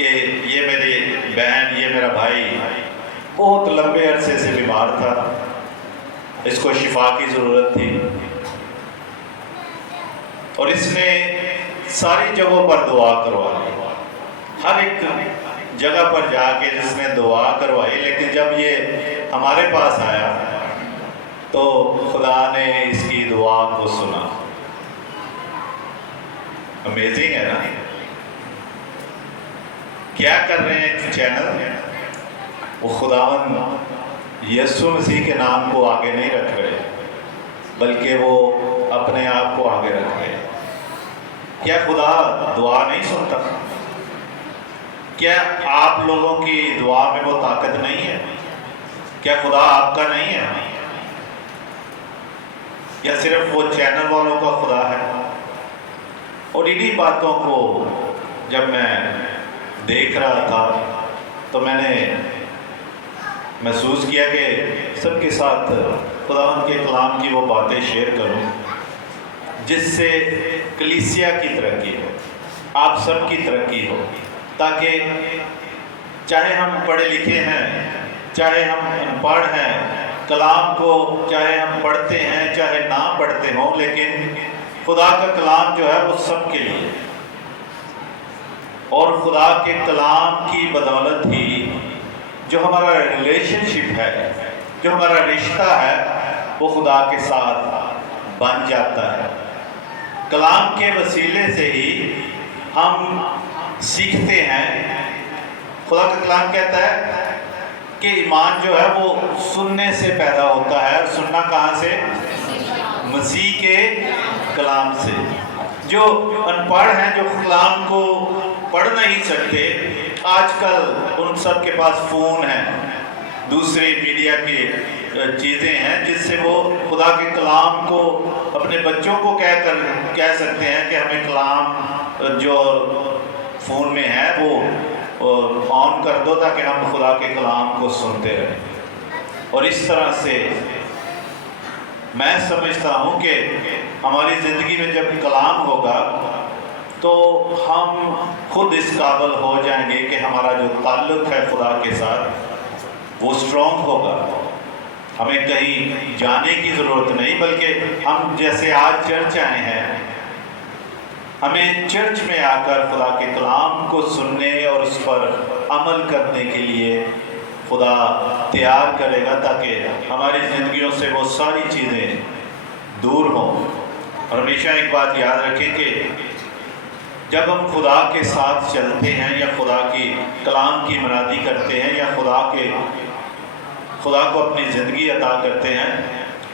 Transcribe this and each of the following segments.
کہ یہ میری بہن، یہ میرا بھائی بہت لمبے عرصے سے بیمار تھا، اس کو شفا کی ضرورت تھی، اور اس نے ساری جگہوں پر دعا کروائی، ہر ایک جگہ پر جا کے جس نے دعا کروائی، لیکن جب یہ ہمارے پاس آیا تو خدا نے اس کی دعا کو سنا۔ امیزنگ ہے نا؟ کیا کر رہے ہیں ایک چینل، وہ خداوند یسوع مسیح کے نام کو آگے نہیں رکھ رہے بلکہ وہ اپنے آپ کو آگے رکھ رہے ہیں۔ کیا خدا دعا نہیں سنتا؟ کیا آپ لوگوں کی دعا میں وہ طاقت نہیں ہے؟ کیا خدا آپ کا نہیں ہے؟ یا صرف وہ چینل والوں کا خدا ہے؟ اور انہی باتوں کو جب میں دیکھ رہا تھا تو میں نے محسوس کیا کہ سب کے ساتھ خداوند کے کلام کی وہ باتیں شیئر کروں جس سے کلیسیا کی ترقی ہو، آپ سب کی ترقی ہو، تاکہ چاہے ہم پڑھے لکھے ہیں، چاہے ہم ان پڑھ ہیں، کلام کو چاہے ہم پڑھتے ہیں چاہے نہ پڑھتے ہوں، لیکن خدا کا کلام جو ہے وہ سب کے لیے، اور خدا کے کلام کی بدولت ہی جو ہمارا ریلیشن شپ ہے، جو ہمارا رشتہ ہے، وہ خدا کے ساتھ بن جاتا ہے۔ کلام کے وسیلے سے ہی ہم سیکھتے ہیں۔ خدا کا کلام کہتا ہے کہ ایمان جو ہے وہ سننے سے پیدا ہوتا ہے، اور سننا کہاں سے؟ مسیح کے کلام سے۔ جو ان پڑھ ہیں، جو کلام کو پڑھ نہیں سکتے، آج کل ان سب کے پاس فون ہیں، دوسرے میڈیا کی چیزیں ہیں جس سے وہ خدا کے کلام کو اپنے بچوں کو کہہ سکتے ہیں کہ ہمیں کلام جو فون میں ہے وہ آن کر دو تاکہ ہم خدا کے کلام کو سنتے رہیں۔ اور اس طرح سے میں سمجھتا ہوں کہ ہماری زندگی میں جب کلام ہوگا تو ہم خود اس قابل ہو جائیں گے کہ ہمارا جو تعلق ہے خدا کے ساتھ وہ اسٹرانگ ہوگا۔ ہمیں کہیں جانے کی ضرورت نہیں، بلکہ ہم جیسے آج چرچ آئے ہیں، ہمیں چرچ میں آ کر خدا کے کلام کو سننے اور اس پر عمل کرنے کے لیے خدا تیار کرے گا، تاکہ ہماری زندگیوں سے وہ ساری چیزیں دور ہوں۔ اور ہمیشہ ایک بات یاد رکھیں کہ جب ہم خدا کے ساتھ چلتے ہیں یا خدا کی کلام کی منادی کرتے ہیں یا خدا کو اپنی زندگی عطا کرتے ہیں،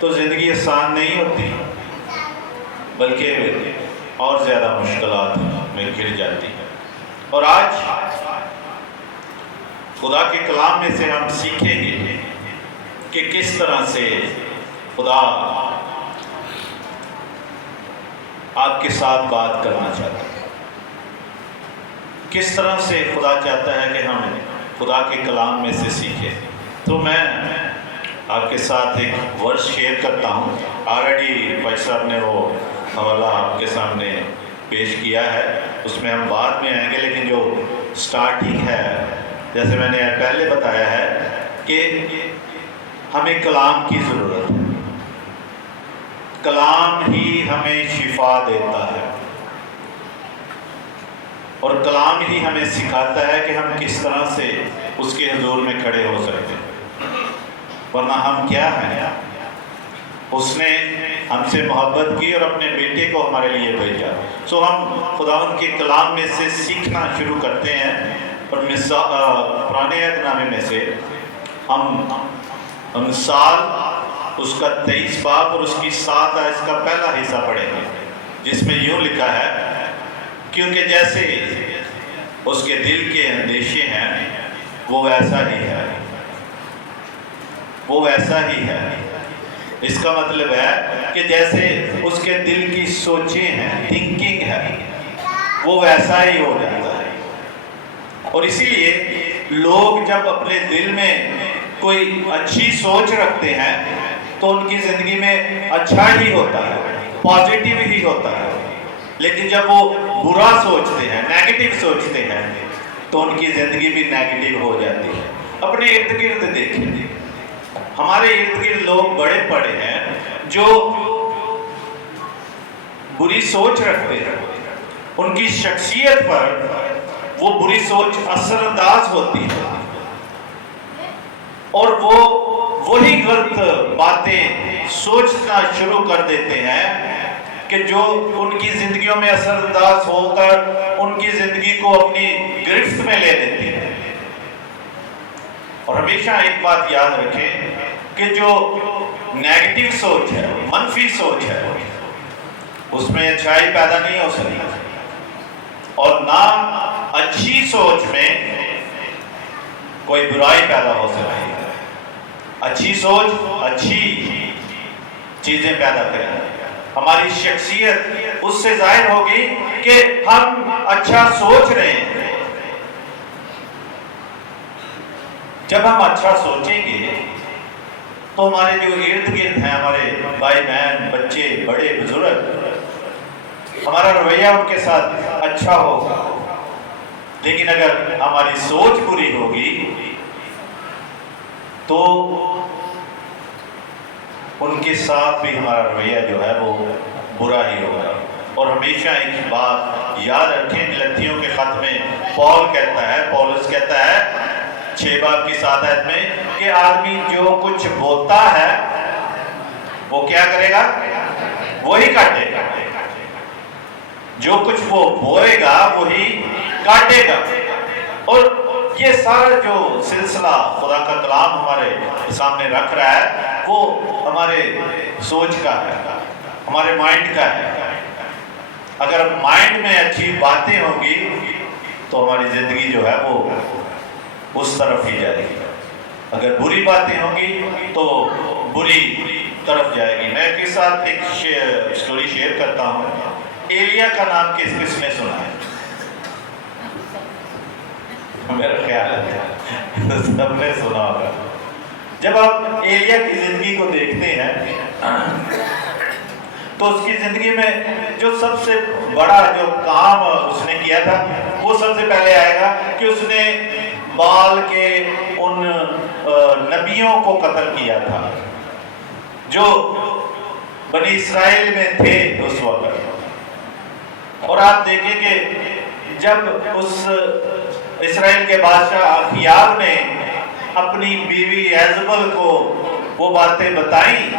تو زندگی آسان نہیں ہوتی بلکہ اور زیادہ مشکلات میں گھر جاتی ہے۔ اور آج خدا کے کلام میں سے ہم سیکھیں گے کہ کس طرح سے خدا آپ کے ساتھ بات کرنا چاہتا ہے، کس طرح سے خدا چاہتا ہے کہ ہم خدا کے کلام میں سے سیکھیں۔ تو میں آپ کے ساتھ ایک ورس شیئر کرتا ہوں۔ آلریڈی بھائی صاحب نے وہ حوالہ آپ کے سامنے پیش کیا ہے، اس میں ہم بعد میں آئیں گے، لیکن جو سٹارٹنگ ہے، جیسے میں نے پہلے بتایا ہے کہ ہمیں کلام کی ضرورت ہے، کلام ہی ہمیں شفا دیتا ہے، اور کلام ہی ہمیں سکھاتا ہے کہ ہم کس طرح سے اس کے حضور میں کھڑے ہو سکتے ہیں۔ ورنہ ہم کیا ہیں؟ اس نے ہم سے محبت کی اور اپنے بیٹے کو ہمارے لیے بھیجا۔ سو ہم خداوند کے کلام میں سے سیکھنا شروع کرتے ہیں، اور پرانے عہد نامے میں سے ہم مثال اس کا 23 باب اور اس کی 7 آیت کا پہلا حصہ پڑھیں گے، جس میں یوں لکھا ہے، کیونکہ جیسے اس کے دل کے اندیشے ہیں وہ ویسا ہی ہے، وہ ویسا ہی ہے۔ اس کا مطلب ہے کہ جیسے اس کے دل کی سوچیں ہیں، تھنکنگ ہے، وہ ویسا ہی ہو جاتا ہے۔ اور اسی لیے لوگ جب اپنے دل میں کوئی اچھی سوچ رکھتے ہیں تو ان کی زندگی میں اچھا ہی ہوتا ہے، پازیٹیو ہی ہوتا ہے، لیکن جب وہ برا سوچتے ہیں، نیگیٹو سوچتے ہیں، تو ان کی زندگی بھی نیگیٹو ہو جاتی ہے۔ اپنے ارد گرد دیکھیں، ہمارے ارد گرد لوگ بڑے پڑے ہیں جو بری سوچ رکھتے ہیں، ان کی شخصیت پر وہ بری سوچ اثر انداز ہوتی ہے، اور وہ وہی غلط باتیں سوچنا شروع کر دیتے ہیں کہ جو ان کی زندگیوں میں اثر انداز ہو کر ان کی زندگی کو اپنی گرفت میں لے لیتی ہے۔ اور ہمیشہ ایک بات یاد رکھیں کہ جو نیگیٹو سوچ ہے، منفی سوچ ہے، اس میں اچھائی پیدا نہیں ہو سکتی، اور نہ اچھی سوچ میں کوئی برائی پیدا ہو سکتی ہے۔ اچھی سوچ اچھی چیزیں پیدا کریں، ہماری شخصیت اس سے ظاہر ہوگی کہ ہم اچھا سوچ رہے ہیں۔ جب ہم اچھا سوچیں گے تو ہمارے جو ارد گرد ہیں، ہمارے بھائی بہن، بچے، بڑے بزرگ، ہمارا رویہ ان کے ساتھ اچھا ہوگا۔ لیکن اگر ہماری سوچ بری ہوگی تو ان کے ساتھ بھی ہمارا رویہ جو ہے وہ برا ہی ہوگا۔ اور ہمیشہ ایک بات یاد رکھیں، غلطیوں کے خط میں پولس کہتا ہے 6 باب کی 7 آیت میں کہ آدمی جو کچھ بوتا ہے وہ کیا کرے گا؟ وہی کاٹے گا۔ جو کچھ وہ بوئے گا وہی کاٹے گا۔ اور یہ سارا جو سلسلہ خدا کا کلام ہمارے سامنے رکھ رہا ہے وہ ہمارے سوچ کا ہے، ہمارے مائنڈ کا ہے۔ اگر مائنڈ میں اچھی باتیں ہوں گی تو ہماری زندگی جو ہے وہ اس طرف ہی جائے گی، اگر بری باتیں ہوں گی تو بری طرف جائے گی۔ میں کے ساتھ ایک سٹوری شیئر کرتا ہوں۔ ایلیا کا نام کس نے سنا ہے؟ میرا خیال ہے سب نے سنا ہوگا۔ جب آپ ایلیا کی زندگی کو دیکھتے ہیں تو اس کی زندگی میں جو سب سے بڑا جو کام اس نے کیا تھا وہ سب سے پہلے آئے گا کہ اس نے بال کے ان نبیوں کو قتل کیا تھا جو بنی اسرائیل میں تھے اس وقت۔ اور آپ دیکھیں کہ جب اس اسرائیل کے بادشاہ اخیاب نے اپنی بیوی ایزبل کو وہ باتیں بتائیں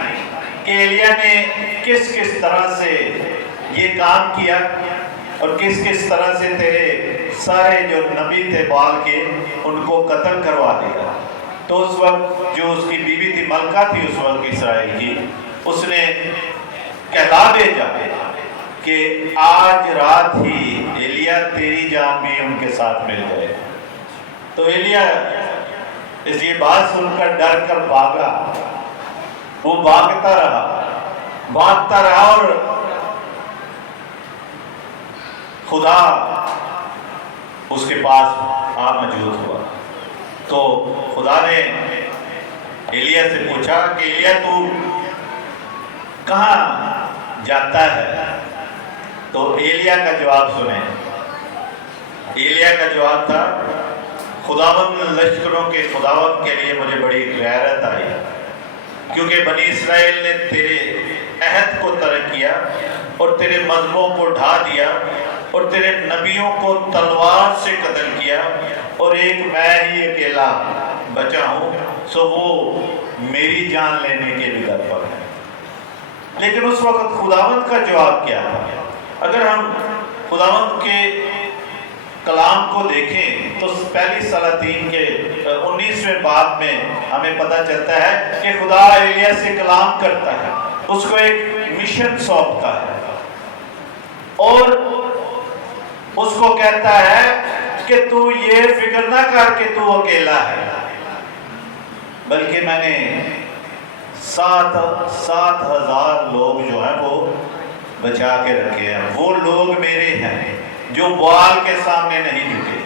کہ ایلیا نے کس طرح سے یہ کام کیا اور کس طرح سے تیرے سارے جو نبی تھے بال کے ان کو قتل کروا دیا، تو اس وقت جو اس کی بیوی تھی، ملکہ تھی اس وقت اسرائیل کی، اس نے کہلا بھیجا کہ آج رات ہی ایلیا تیری جان بھی ان کے ساتھ مل جائے۔ تو ایلیا اس یہ بات سن کر ڈر کر بھاگا، وہ بھاگتا رہا اور خدا اس کے پاس موجود ہوا۔ تو خدا نے ایلیا سے پوچھا کہ ایلیا تو کہاں جاتا ہے؟ تو ایلیا کا جواب سنیں۔ ایلیا کا جواب تھا، خداوند لشکروں کے خداوند کے لیے مجھے بڑی غیرت آئی، کیونکہ بنی اسرائیل نے تیرے عہد کو ترک کیا اور تیرے مذہبوں کو ڈھا دیا اور تیرے نبیوں کو تلوار سے قتل کیا، اور ایک میں ہی اکیلا بچا ہوں، سو وہ میری جان لینے کے بھی در پر ہے۔ لیکن اس وقت خداوند کا جواب کیا تھا؟ اگر ہم خداوند کے کلام کو دیکھیں تو پہلی سلاطین کے 19ویں باب میں ہمیں پتہ چلتا ہے کہ خدا ایلیا سے کلام کرتا ہے، اس کو ایک مشن سونپتا ہے اور اس کو کہتا ہے کہ تو یہ فکر نہ کر کہ تو اکیلا ہے، بلکہ میں نے 7,000 لوگ جو ہیں وہ بچا کے رکھے ہیں، وہ لوگ میرے ہیں جو بال کے سامنے نہیں جھکے۔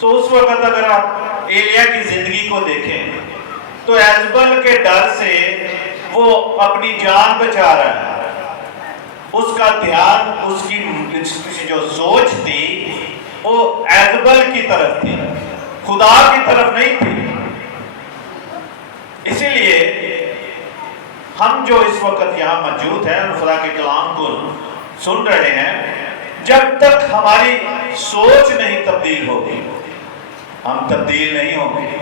تو اس وقت اگر آپ ایلیا کی زندگی کو دیکھیں تو ایزبل کے ڈر سے وہ اپنی جان بچا رہا ہے، اس کا دھیان، اس کی جو سوچ تھی وہ ایزبل کی طرف تھی، خدا کی طرف نہیں تھی۔ اسی لیے ہم جو اس وقت یہاں موجود ہیں اور خدا کے کلام کو سن رہے ہیں، جب تک ہماری سوچ نہیں تبدیل ہوگی ہم تبدیل نہیں ہوں گے۔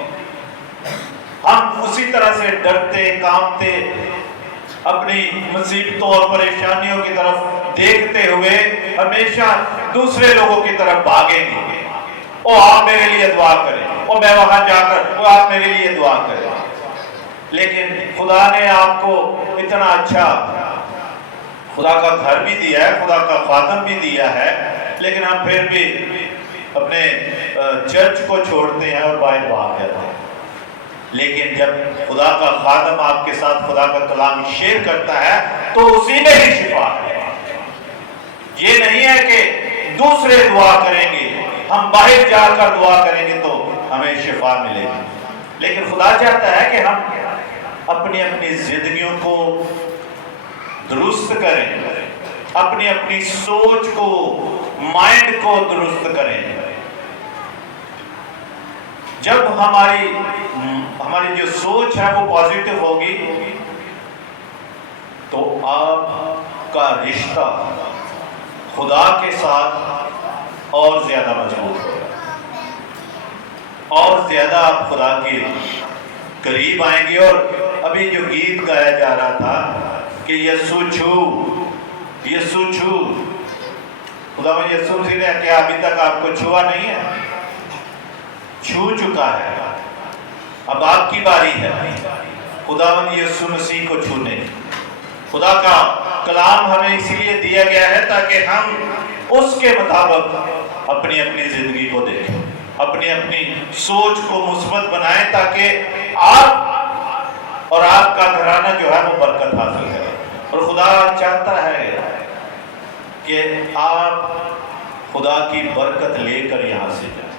ہم اسی طرح سے ڈرتے کانپتے اپنی مصیبتوں اور پریشانیوں کی طرف دیکھتے ہوئے ہمیشہ دوسرے لوگوں کی طرف بھاگیں گے۔ او آپ میرے لیے دعا کریں، او میں وہاں جا کر آپ میرے لیے دعا کریں۔ لیکن خدا نے آپ کو اتنا اچھا خدا کا گھر بھی دیا ہے، خدا کا خادم بھی دیا ہے، لیکن ہم پھر بھی اپنے چرچ کو چھوڑتے ہیں اور باہر بھاگ جاتے ہیں۔ لیکن جب خدا کا خادم آپ کے ساتھ خدا کا کلام شیئر کرتا ہے تو اسی میں ہی شفا ہے۔ یہ نہیں ہے کہ دوسرے دعا کریں گے، ہم باہر جا کر دعا کریں گے تو ہمیں شفا ملے گی، لیکن خدا چاہتا ہے کہ ہم اپنی زندگیوں کو درست کریں، اپنی سوچ کو، مائنڈ کو درست کریں۔ جب ہماری جو سوچ ہے وہ پازیٹیو ہوگی تو آپ کا رشتہ خدا کے ساتھ اور زیادہ مضبوط ہوگا، اور زیادہ آپ خدا کے قریب آئیں گے۔ اور ابھی جو گیت گایا جا رہا تھا کہ یسوع چھو، یسوع چھو، خداوند یسوع مسیح نے کیا ابھی تک آپ کو چھوا نہیں ہے؟ چھو چکا ہے، اب آپ کی باری ہے خداوند یسوع مسیح کو چھونے۔ خدا کا کلام ہمیں اسی لیے دیا گیا ہے تاکہ ہم اس کے مطابق اپنی زندگی کو دیکھیں، اپنی سوچ کو مثبت بنائیں، تاکہ آپ اور آپ کا گھرانہ جو ہے وہ برکت حاصل کرے۔ اور خدا چاہتا ہے کہ آپ خدا کی برکت لے کر یہاں سے جائیں۔